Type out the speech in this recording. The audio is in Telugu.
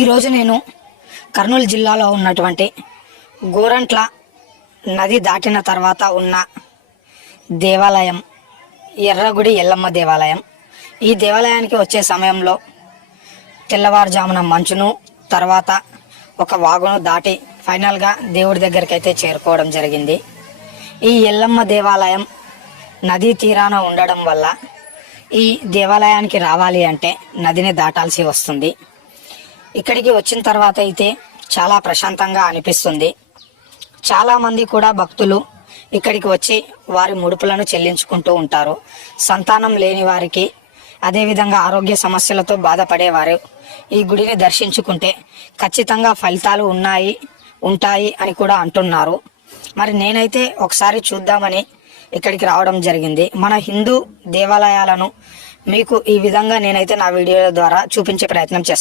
ఈరోజు నేను కర్నూలు జిల్లాలో ఉన్నటువంటి గోరంట్ల నది దాటిన తర్వాత ఉన్న దేవాలయం ఎర్రగుడి ఎల్లమ్మ దేవాలయం. ఈ దేవాలయానికి వచ్చే సమయంలో తెల్లవారుజామున మంచును తర్వాత ఒక వాగును దాటి ఫైనల్గా దేవుడి దగ్గరికి అయితే చేరుకోవడం జరిగింది. ఈ ఎల్లమ్మ దేవాలయం నదీ తీరాన ఉండడం వల్ల ఈ దేవాలయానికి రావాలి అంటే నదిని దాటాల్సి వస్తుంది. ఇక్కడికి వచ్చిన తర్వాత అయితే చాలా ప్రశాంతంగా అనిపిస్తుంది. చాలామంది కూడా భక్తులు ఇక్కడికి వచ్చి వారి ముడుపులను చెల్లించుకుంటూ ఉంటారు. సంతానం లేని వారికి, అదేవిధంగా ఆరోగ్య సమస్యలతో బాధపడేవారు ఈ గుడిని దర్శించుకుంటే ఖచ్చితంగా ఫలితాలు ఉంటాయి అని కూడా అంటున్నారు. మరి నేనైతే ఒకసారి చూద్దామని ఇక్కడికి రావడం జరిగింది. మన హిందూ దేవాలయాలను మీకు ఈ విధంగా నేనైతే నా వీడియోల ద్వారా చూపించే ప్రయత్నం చేస్తాను.